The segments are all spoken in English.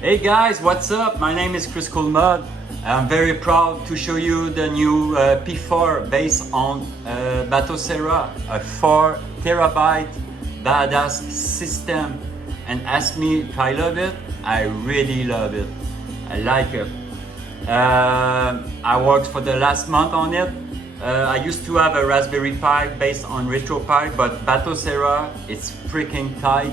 Hey guys, what's up? My name is Kriscoolmod. I'm very proud to show you the new P4 based on Batocera, a 4 terabyte badass system. And ask me if I love it. I really love it. I like it. I worked for the last month on it. I used to have a Raspberry Pi based on RetroPie, but Batocera, it's freaking tight.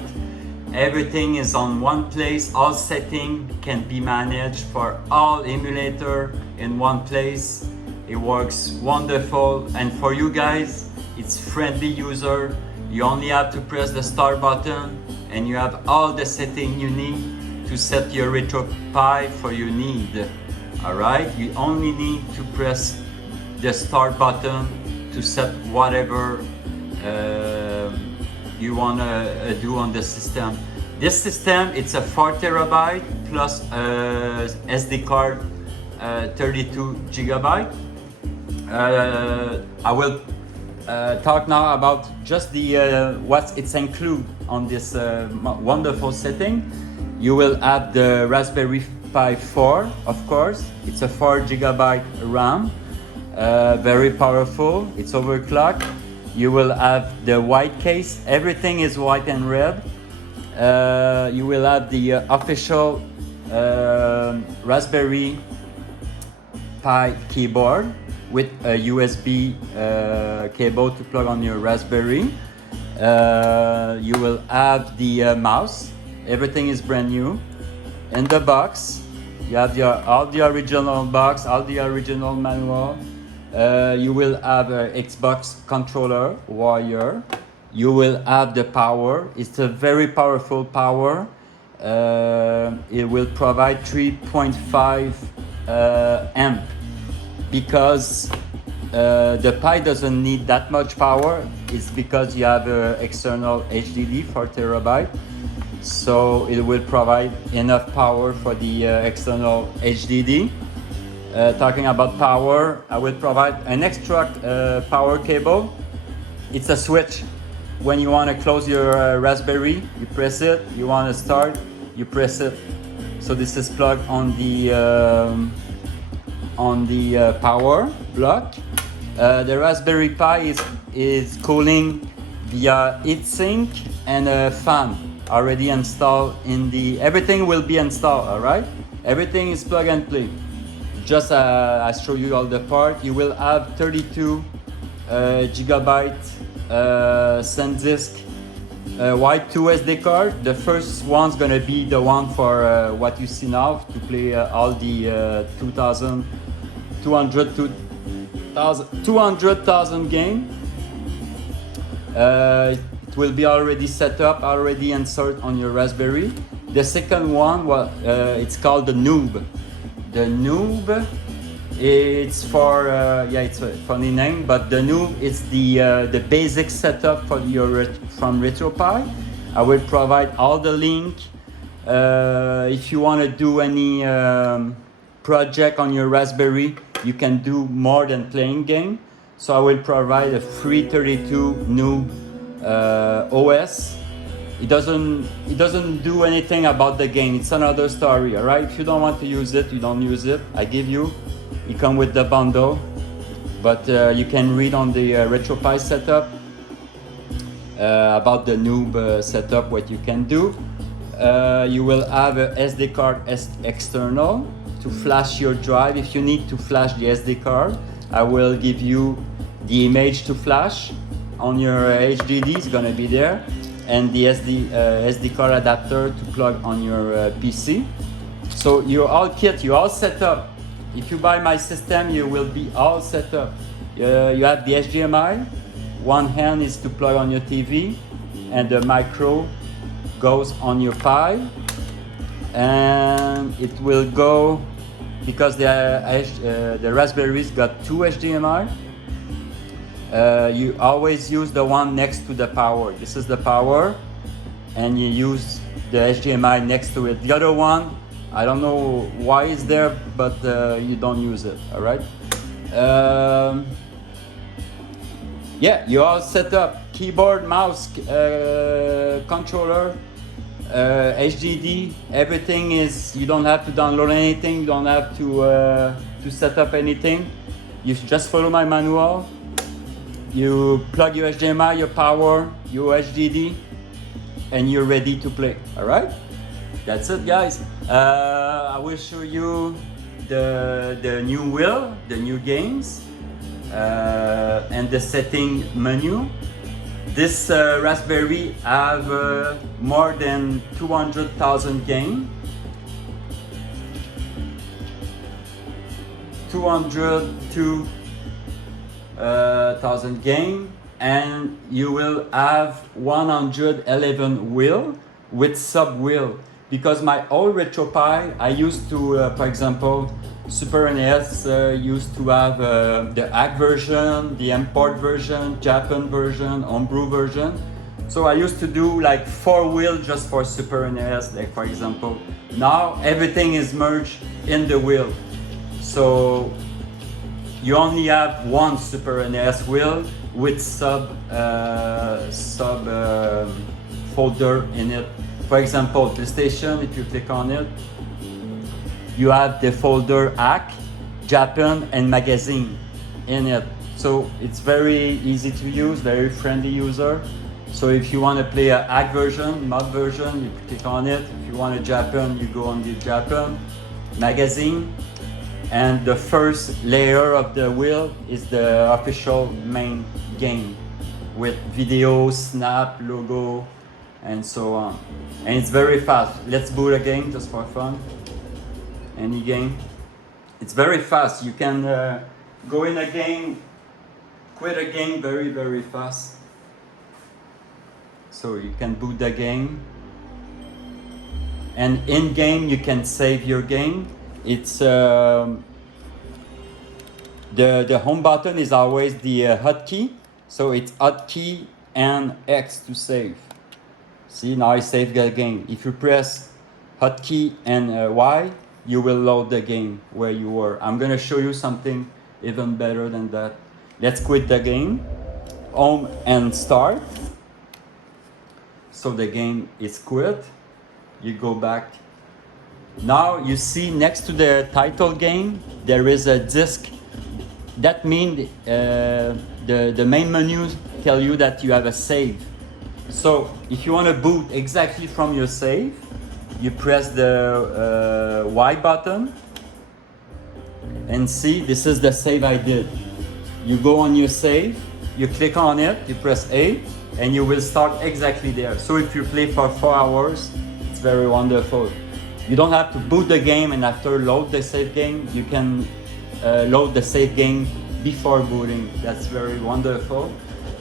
Everything is on one place. All settings can be managed for all emulator in one place. It works wonderful, and for you guys, it's friendly user. You only have to press the start button, and you have all the settings you need to set your RetroPie for your need. Alright, you only need to press the start button to set whatever you want to do on the system. This system, it's a 4 terabyte plus Sdcard 32 gigabyte. I will talk now about just the what it's include on this wonderful setting. You will have the Raspberry Pi 4, of course. It's a 4 gigabyte RAM, very powerful. It's overclocked. You will have the white case. Everything is white and red. You will have the official Raspberry Pi keyboard with a USB cable to plug on your Raspberry. You will have the mouse. Everything is brand new. In the box, you have all the original box, all the original manual. You will have an Xbox controller wire. You will have the power. It's a very powerful power. It will provide 3.5 amp because the Pi doesn't need that much power. It's because you have an external HDD 4 terabyte. So it will provide enough power for the external HDD. Talking about power, I will provide an extra power cable. It's a switch. When you want to close your Raspberry, you press it. You want to start, you press it. So this is plugged on the power block. The Raspberry Pi is cooling via heatsink and a fan already installed in the. Everything will be installed. All right. Everything is plug and play. Just I show you all the part. You will have 32 gigabyte SanDisk white 2 SD card. The first one's gonna be the one for what you see now to play all the 200,000 game. It will be already set up, already inserted on your Raspberry. The second one, it's called the Noob. The Noob, it's for it's a funny name, but the Noob is the basic setup for your from RetroPie. I will provide all the link. If you want to do any project on your Raspberry, you can do more than playing game. So I will provide a free 32 Noob OS. It doesn't do anything about the game. It's another story, all right? If you don't want to use it, you don't use it. I give you. It comes with the bundle, but you can read on the RetroPie setup about the Noob setup, what you can do. You will have a SD card external to flash your drive. If you need to flash the SD card, I will give you the image to flash on your HDD. It's gonna be there. And the SD card adapter to plug on your PC. So you're all kit, you're all set up. If you buy my system, you will be all set up. You have the HDMI. One hand is to plug on your TV, and the micro goes on your Pi. And it will go, because the Raspberry's got 2 HDMI. You always use the one next to the power. This is the power, and you use the HDMI next to it. The other one, I don't know why it's there, but you don't use it. All right. Yeah, you all set up. Keyboard, mouse, controller. HDD, everything is, you don't have to download anything, you don't have to set up anything. You just follow my manual. You plug your HDMI, your power, your HDD, and you're ready to play. All right? That's it, guys. I will show you the new wheel, the new games, and the setting menu. This Raspberry have more than 200,000 games. 202,000 game, and you will have 111 wheel with sub wheel. Because my old RetroPie, I used to, for example, Super NES used to have the hack version, the import version, Japan version, homebrew version. So I used to do like 4 wheels just for Super NES, like for example. Now everything is merged in the wheel. So you only have one Super NES wheel with sub folder in it. For example, PlayStation, if you click on it, you have the folder hack, Japan, and magazine in it. So it's very easy to use, very friendly user. So if you want to play a hack version, mod version, you click on it. If you want a Japan, you go on the Japan magazine. And the first layer of the wheel is the official main game with video, snap, logo, and so on. And it's very fast. Let's boot a game just for fun. Any game. It's very fast. You can go in a game, quit a game very, very fast. So you can boot the game. And in game, you can save your game. It's the home button is always the hotkey, so it's hotkey and X to save. See, now I saved the game. If you press hotkey and Y, you will load the game where you were. I'm gonna show you something even better than that. Let's quit the game, home and start. So the game is quit. You go back. Now you see next to the title game, there is a disk. That means the main menu tell you that you have a save. So if you want to boot exactly from your save, you press the Y button and see, this is the save I did. You go on your save, you click on it, you press A, and you will start exactly there. So if you play for 4 hours, it's very wonderful. You don't have to boot the game and after load the save game. You can load the save game before booting. That's very wonderful.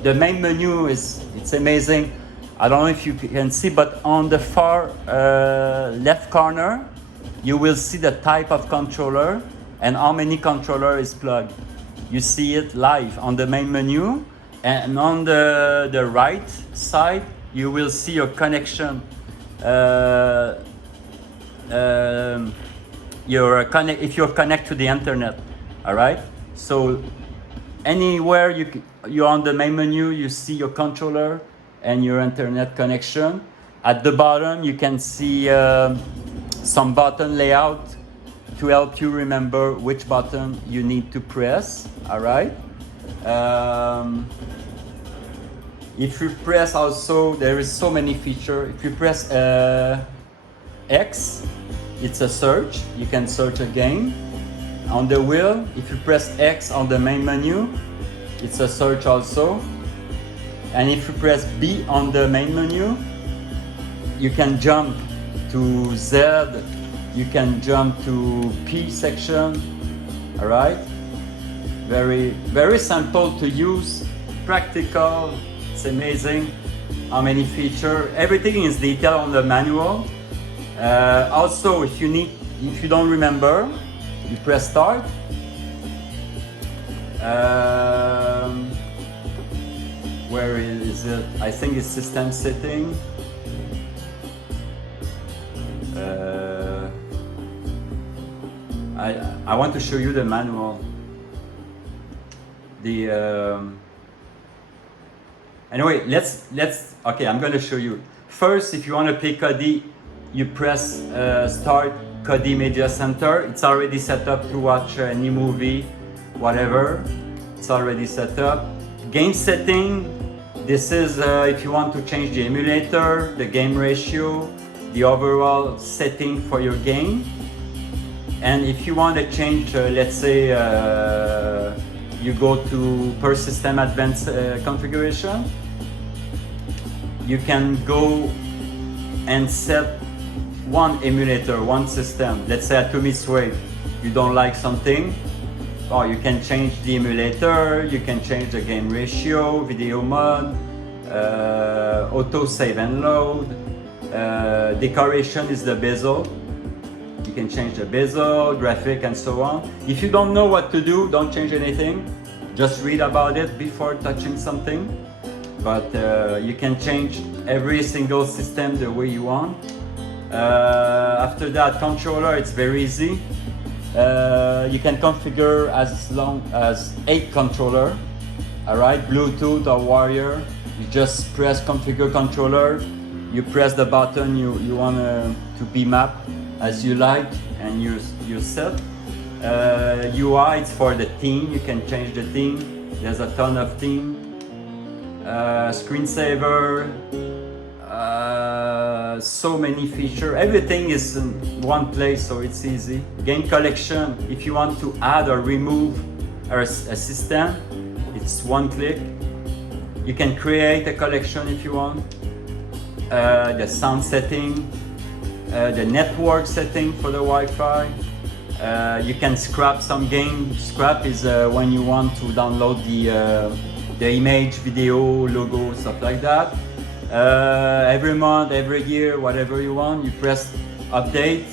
The main menu it's amazing. I don't know if you can see, but on the far left corner, you will see the type of controller and how many controller is plugged. You see it live on the main menu, and on the right side, you will see your connection. If you're connected to the internet, all right. So anywhere you're on the main menu, you see your controller and your internet connection. At the bottom, you can see some button layout to help you remember which button you need to press. All right. If you press also, there is so many features. If you press X, it's a search. You can search a game. On the wheel, if you press X on the main menu, it's a search also. And if you press B on the main menu, you can jump to Z, you can jump to P section. All right. Very, very simple to use, practical. It's amazing how many features. Everything is detailed on the manual. Also, if you don't remember, you press start. Where is it? I think it's system setting. I want to show you the manual. Anyway, let's okay, I'm going to show you. First, if you want to play Kodi, you press start Kodi Media Center. It's already set up to watch any movie, whatever. It's already set up. Game setting, this is if you want to change the emulator, the game ratio, the overall setting for your game. And if you want to change, let's say you go to per system advanced configuration, you can go and set one emulator, one system. Let's say Atomic Wave, you don't like something, or you can change the emulator, you can change the game ratio, video mode, auto save and load, decoration is the bezel. You can change the bezel, graphic, and so on. If you don't know what to do, don't change anything. Just read about it before touching something. But you can change every single system the way you want. After that, controller, it's very easy. You can configure as long as 8 controller. All right, Bluetooth or Wire. You just press configure controller. You press the button you want to be mapped as you like, and you set. UI, it's for the theme. You can change the theme. There's a ton of theme. Screensaver, so many features. Everything is in one place, so it's easy. Game collection, if you want to add or remove a system, it's one click. You can create a collection if you want. The sound setting, the network setting for the Wi-Fi. You can scrap some game. Scrap is when you want to download the image, video, logo, stuff like that. Every month, every year, whatever you want, you press update.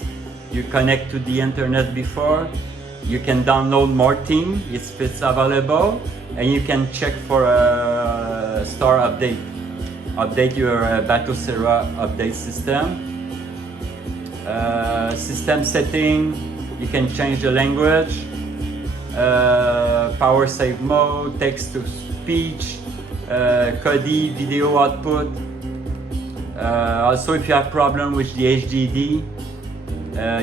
You connect to the internet before. You can download more theme if it's available, and you can check for a store update. Update your Batocera update system. System setting, you can change the language, power save mode, text to speech, Kodi video output. Also, if you have problem with the HDD,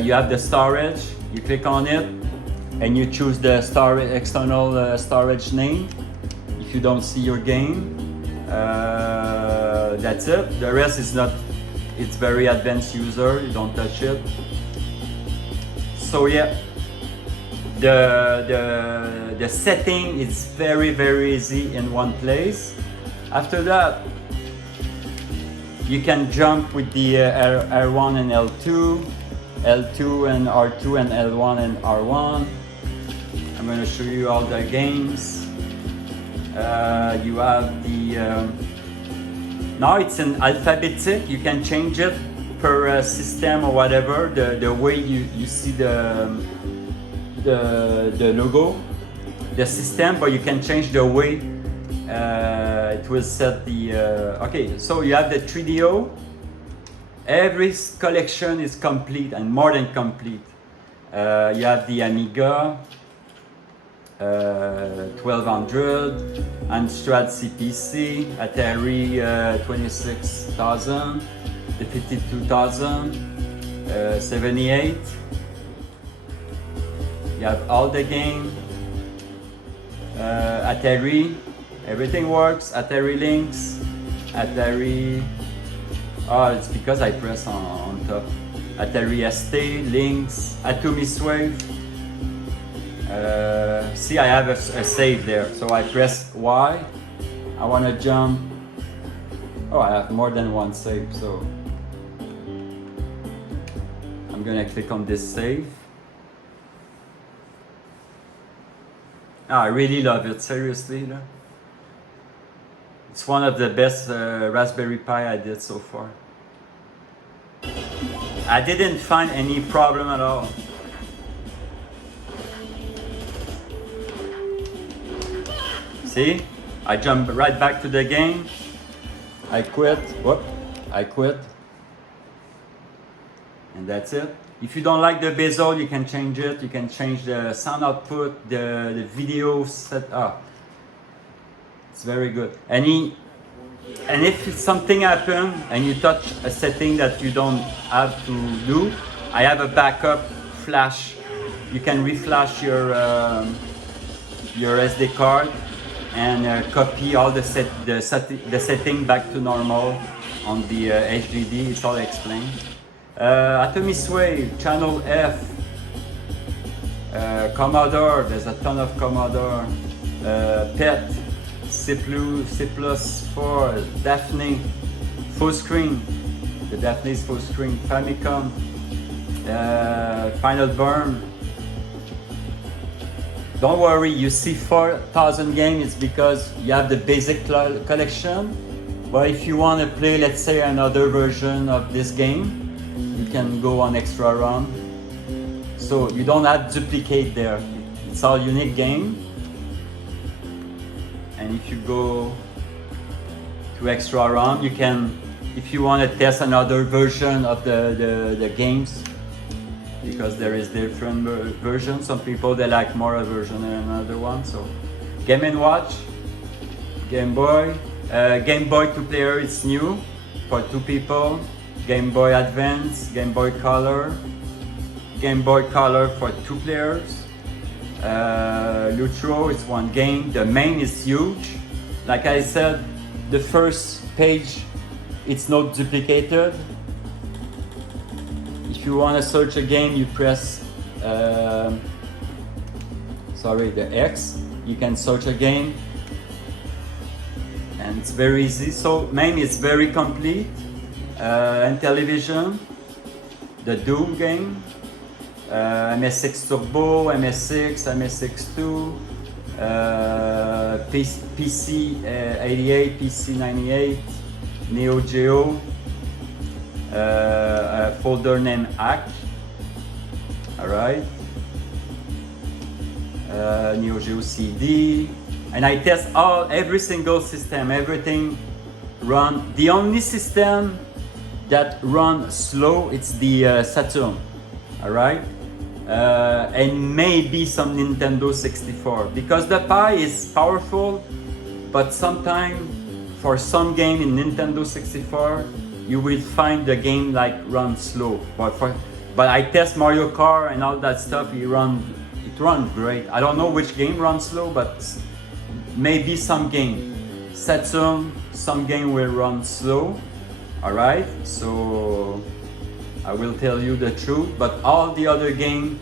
you have the storage. You click on it and you choose the external storage name. If you don't see your game, that's it. The rest is not. It's very advanced user. You don't touch it. So yeah, the setting is very easy in one place. After that, you can jump with the R1 and L2, L2 and R2 and L1 and R1. I'm going to show you all the games. You have the now it's in alphabetic. You can change it per system or whatever, the way you see the logo, the system, but you can change the way it will set the okay, so you have the 3DO. Every collection is complete and more than complete. You have the Amiga 1200, Amstrad CPC, Atari 26,000, the 52,000, 78. You have all the game. Atari, everything works. Atari Lynx, Atari. Oh, it's because I press on top. Atari ST, Lynx, Atomic Wave. See, I have a save there, so I press Y. I want to jump. Oh, I have more than one save, so I'm gonna click on this save. I really love it, seriously. It's one of the best Raspberry Pi I did so far. I didn't find any problem at all. See? I jump right back to the game. I quit. Whoop. I quit. And that's it. If you don't like the bezel, you can change it. You can change the sound output, the video set up. It's very good. And if something happens and you touch a setting that you don't have to do, I have a backup flash. You can reflash your SD card and copy all the setting back to normal on the HDD. It's all explained. Atomic Wave, Channel F, Commodore, there's a ton of Commodore, PET, C+4, Daphne, full screen, the Daphne is full screen, Famicom, Final Burn. Don't worry, you see 4,000 games, it's because you have the basic collection. But if you want to play, let's say, another version of this game, you can go on extra run. So you don't have duplicate there. It's all unique game. And if you go to extra run, you can, if you want to test another version of the games, because there is different versions. Some people, they like more a version than another one. So Game & Watch, Game Boy. Game Boy 2-player, it's new for 2 people. Game Boy Advance, Game Boy Color. Game Boy Color for 2 players. Lutro is 1 game. The MAME is huge. Like I said, the first page, it's not duplicated. If you want to search a game, you press the X. You can search a game, and it's very easy. So MAME is very complete. And television, the Doom game, MSX Turbo, MSX, MSX2, PC 88, PC 98, Neo Geo, a folder named Hack. Alright, Neo Geo CD, and I test every single system, everything run. The only system that run slow, it's the Saturn. Alright, and maybe some Nintendo 64, because the Pi is powerful, but sometimes for some game in Nintendo 64 you will find the game like run slow. But I test Mario Kart and all that stuff, it runs great. I don't know which game runs slow, but maybe some game. Saturn, some game will run slow. Alright, so I will tell you the truth, but all the other games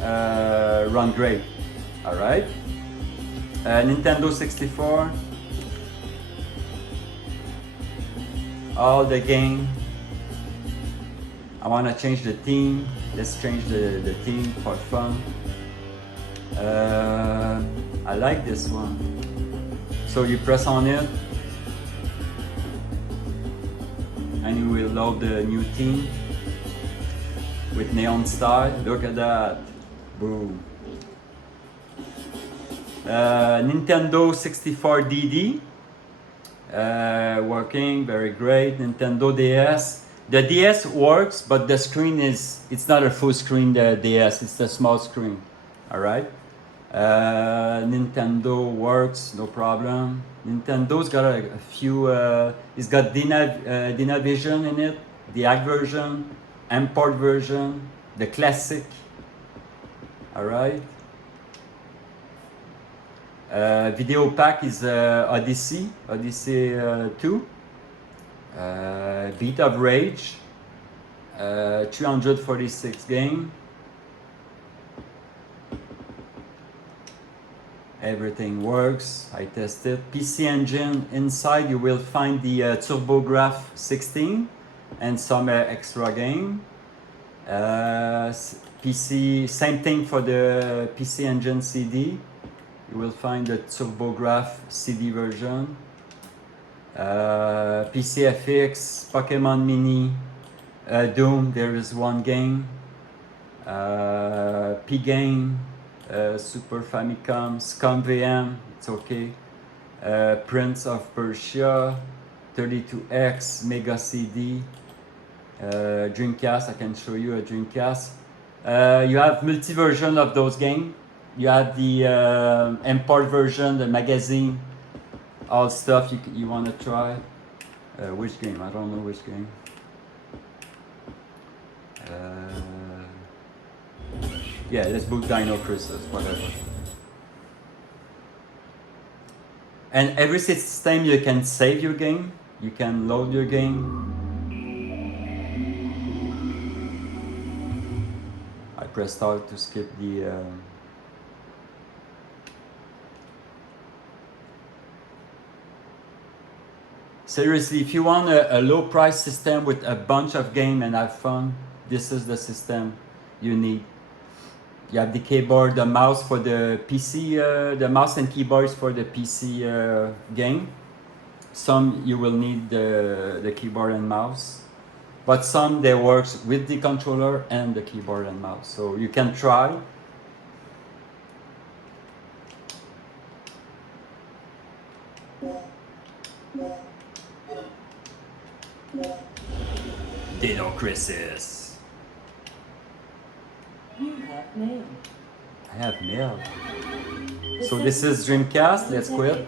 run great. Alright, Nintendo 64, all the game. I want to change the theme. Let's change the theme for fun. I like this one. So you press on it and you will load the new theme with neon style. Look at that. Boom. Nintendo 64 DD. Working very great. Nintendo DS. The DS works, but the screen it's not a full screen, the DS, it's a small screen. Alright. Nintendo works, no problem. Nintendo's got a few, it's got Dynavision in it, the Hack version, import version, the classic. Alright. Video pack is Odyssey 2. Beat of Rage, 346 game. Everything works, I tested. PC Engine, inside you will find the TurboGrafx 16 and some extra game. PC, same thing for the PC Engine CD. You will find the TurboGrafx CD version. PCFX, Pokemon Mini, Doom, there is one game. P-Game, Super Famicom, Scum VM, it's okay. Prince of Persia, 32X, Mega CD, Dreamcast, I can show you a Dreamcast. You have multi-version of those games. You have the import version, the magazine, all stuff you want to try. Which game? I don't know which game. Yeah, let's boot Dino Crisis, whatever. And every system you can save your game, you can load your game. I press start to skip the Seriously, if you want a low price system with a bunch of games and have fun, this is the system you need. You have the keyboard, the mouse for the PC, the mouse and keyboards for the PC game. Some you will need the keyboard and mouse, but some they works with the controller and the keyboard and mouse. So you can try. Dino Crisis. You have mail. I have mail. So this is Dreamcast. Let's quit.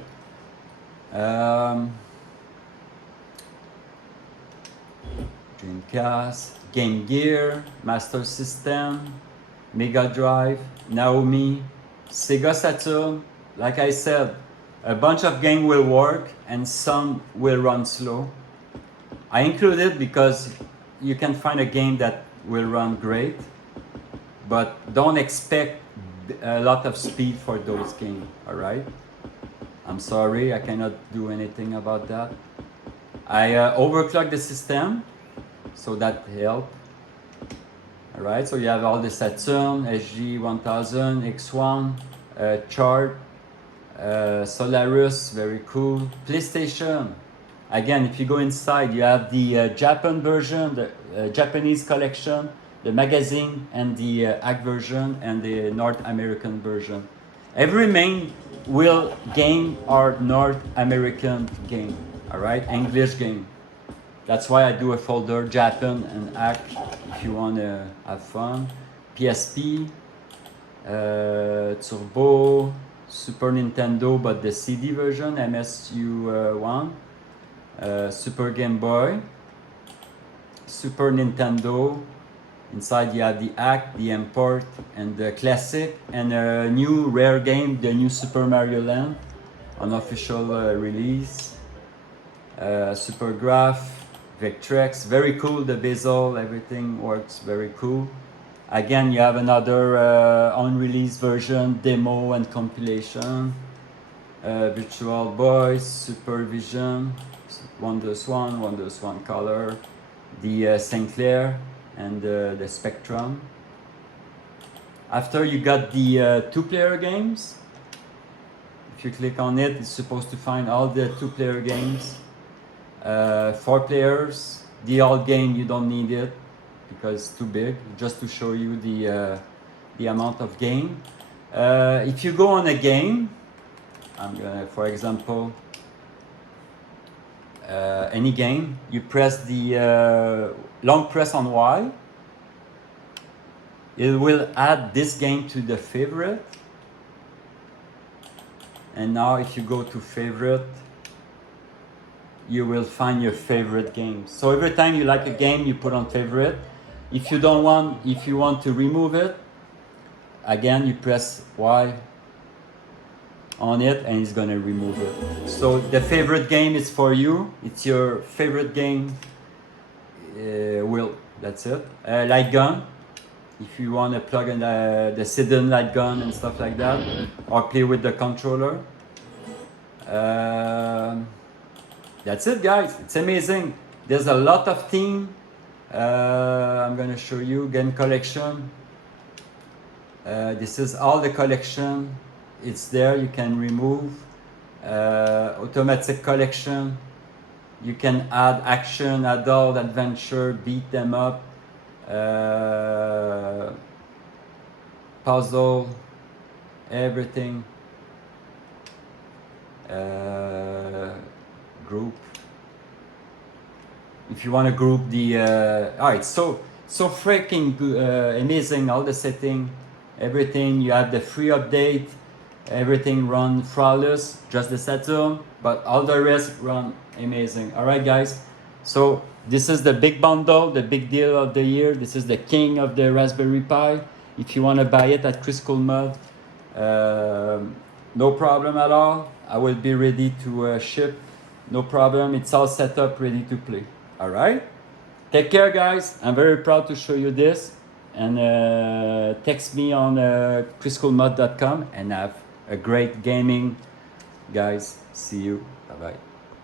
Dreamcast, Game Gear, Master System, Mega Drive, Naomi, Sega Saturn. Like I said, a bunch of games will work and some will run slow. I included because you can find a game that will run great, but don't expect a lot of speed for those games, all right? I'm sorry, I cannot do anything about that. I overclocked the system, so that helped. All right, so you have all the Saturn, SG-1000, X1, chart, Solaris, very cool. PlayStation, again, if you go inside, you have the Japan version, the Japanese collection, the magazine, and the ACK version, and the North American version. Every main will game are North American game, all right, English game. That's why I do a folder Japan and ACK if you want to have fun. PSP, Turbo, Super Nintendo, but the CD version, MSU1, Super Game Boy, Super Nintendo. Inside you have the ACK, the import, and the classic, and a new rare game, the new Super Mario Land, unofficial release. Super Graph, Vectrex, very cool, the bezel, everything works very cool. Again, you have another unreleased version, demo and compilation. Virtual Boy, Supervision, Wonders 1 Color, the Sinclair, and the Spectrum. After you got the two-player games, if you click on it, it's supposed to find all the two-player games. 4 players, the old game you don't need it because it's too big, just to show you the amount of game. If you go on a game, I'm gonna, for example, any game, you press the long press on Y, it will add this game to the favorite. And now if you go to favorite, you will find your favorite games. So every time you like a game, you put on favorite. If you want to remove it, again, you press Y on it and it's gonna remove it. So the favorite game is for you. It's your favorite game. That's it. Light gun. If you want to plug in the Sidon light gun and stuff like that, or play with the controller. That's it, guys. It's amazing. There's a lot of theme. I'm gonna show you game collection. This is all the collection. It's there. You can remove. Automatic collection. You can add action, adult, adventure, beat them up, puzzle, everything. Group. If you want to group the alright, so freaking amazing, all the setting, everything. You have the free update, everything run flawless, just the Saturn, but all the rest run amazing. All right, guys. So this is the big bundle, the big deal of the year. This is the king of the Raspberry Pi. If you want to buy it at Kriscoolmod, no problem at all. I will be ready to ship. No problem. It's all set up, ready to play. All right. Take care, guys. I'm very proud to show you this. And text me on kriscoolmod.com and have a great gaming, guys. See you. Bye bye.